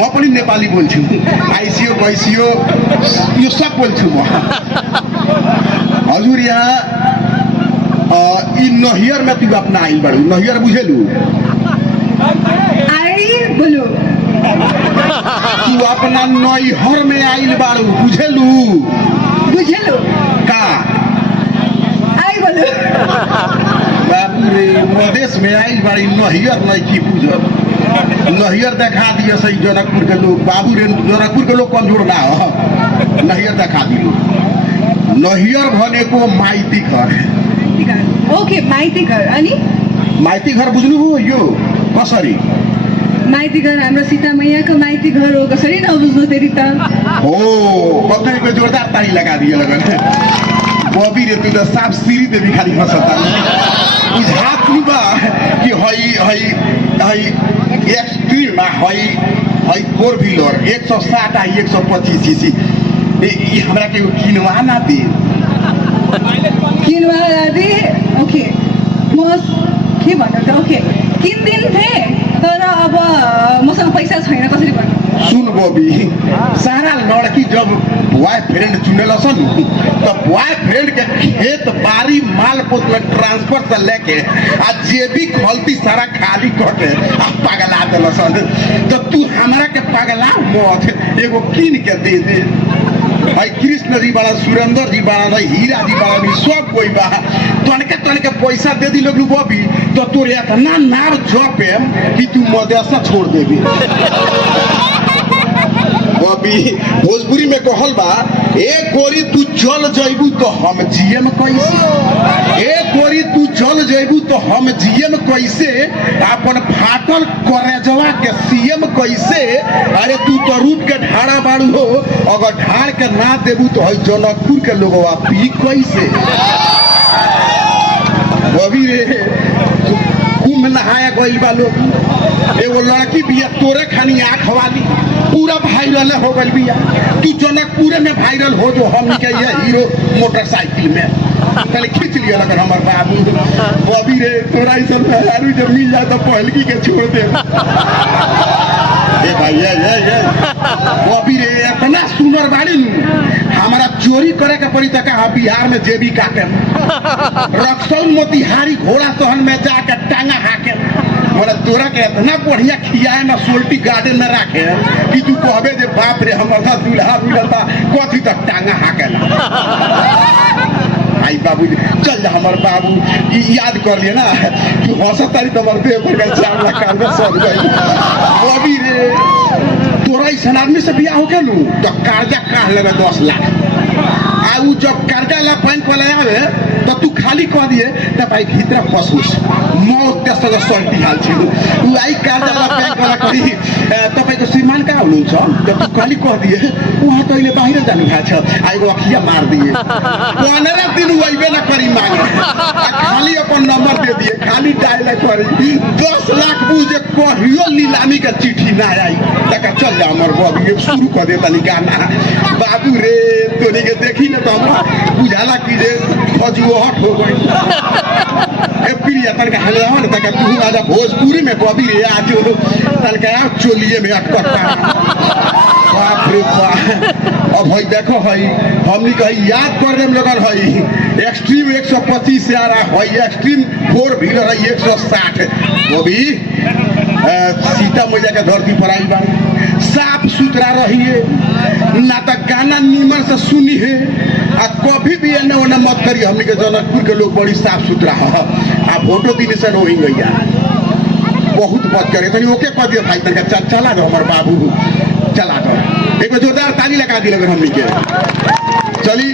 म पनि नेपाली बोल्छु आइसियो गइसियो यो सब बोल्छु म हजुर यहाँ ई नहियर में तू अपना आइल बाड़ू नहियर बुझेलू आई बोलो तू अपना नैहर में आइल बाड़ू बुझेलू बुझलो का आई बोलो बाबू रे मधेश में आइल बाड़ी नहियर नहीं की बुझल नहियर देखा दिए सही जनकपुर के लोग बाबू रे जनकपुर के लोग कमजोर ना हो नहियर देखा दियो नहियर भने को माइती घर ओके माइती घर अनि माइती घर बुझ्नु हो यो कसरी माइती घर हाम्रो सीता मैयाको माइती घर हो कसरी नबुझ्नु तेरी त हो पत्नी को जोरदार ताली लगा दिए लगन बॉबी रे तू तो साफ सीरी देवी खाली फंसता बुझा तू बा कि हई हई हई एक्सट्रीम हई हई 4 व्हीलर 160 आ 125 सीसी ये हमरा के किनवा ना दे किनवा दादी ओके म के भन्नु त ओके किन्दिन थिएँ तर अब मसँग पैसा छैन कसरी भन्नु सुन बॉबी सारा लड़की जब बॉयफ्रेंड चुनेला सन तो बॉयफ्रेंड के खेत बाड़ी माल पोत में ट्रांसफर से लेके आ जे भी खलती सारा खाली करके आ पगला देला सन तो तू हमरा के पगला मत एगो कीन के दे दे भाई कृष्ण जी बड़ा सुरेंद्र जी बड़ा भाई हीरा जी बड़ा भी सब कोई बा तनके पैसा दे दी लोग बॉबी तो तोरे इतना नाम जपे कि तू मदेशा छोड़ देबी बॉबी भोजपुरी में कहल बा एक गोरी तू चल जइबू तो हम जियम कैसे एक गोरी तू चल जइबू तो हम जियम कैसे अपन फाटल करेजवा के सीएम कैसे अरे तू तो रूप के ढाड़ा बाड़ू हो अगर ढाड़ के ना देबू तो है जनकपुर के लोगवा पी कैसे बॉबी रे कुंभ नहाया गइल बा लोग एगो लड़की बिया तोरे खानी आँख वाली पूरा वायरल हो गई बिया तू जनकपुर में वायरल हो जो हम के ये हीरो मोटरसाइकिल में पहले खींच लिया अगर हमारे बाबू अभी रे तोरा ही सब मेहरारू जब मिल जाए तो पहलकी के छोड़ दे ए भाई ये वो अभी रे इतना सुंदर बाड़ी हमारा चोरी करे के पड़ी तक बिहार में जेबी काटे रक्सौल मोतिहारी घोड़ा सहन में जाके टांगा हाके बोला तोरा के इतना बढ़िया खियाए ना सोल्टी गार्डन में रखे कि तू कहबे जे बाप रे हमारा दूल्हा मिलता कथी तक टांगा हाकेला आई बाबू चल जा हमार बाबू याद कर लिए ना कि हंसत तारी तो मरते पर 4 लाख का सब गई अभी रे तोरा इस आदमी से बियाह हो के लू तो कर्जा काढ़ लेबे 10 लाख आ उ जब कर्जा ला बैंक वाला आवे तो तू खाली कह दिए तो भाई भीतर फसुस मौत के सजा सल्टी हाल छी उ आई कर्जा ला बैंक वाला कही तो भाई को श्रीमान का हुनु छ तो तू खाली कह दिए वहां तो इले बाहर जानु भा छ आइगो अखिया मार दिए 15 दिन वइबे ना करी मांगे खाली अपन नंबर दे दिए खाली डायल करी 10 लाख बुझे कहियो नीलामी का चिट्ठी ना आई तका चल जा हमर बाबू शुरू कर दे तनी गाना बाबू रे तोनी के देखी न तो बुझाला कि जे खजुआहट हो गई ए प्रिया तनका हले हो न तका तू आजा भोजपुरी में बॉबी रे आज तनका चोलिए में अटकटा बाप रे बाप अब भाई देखो भाई हमनी कहीं याद कर देम लगन है एक्सट्रीम 125 से आ रहा है एक्सट्रीम 4 व्हीलर है 160 बॉबी सीता मैया के धरती पर आई बाड़ी साफ सुथरा रहिए ना तो गाना नीमन से सुनी है आ कभी भी एने ओने मत करिए हमनी के जनकपुर के लोग बड़ी साफ सुथरा है आ फोटो दिन से नहीं गई बहुत मत करे तनी ओके कह दियो भाई तनका चला दो हमार बाबू चला दो एक जोरदार ताली लगा दी लगन हमनी के चली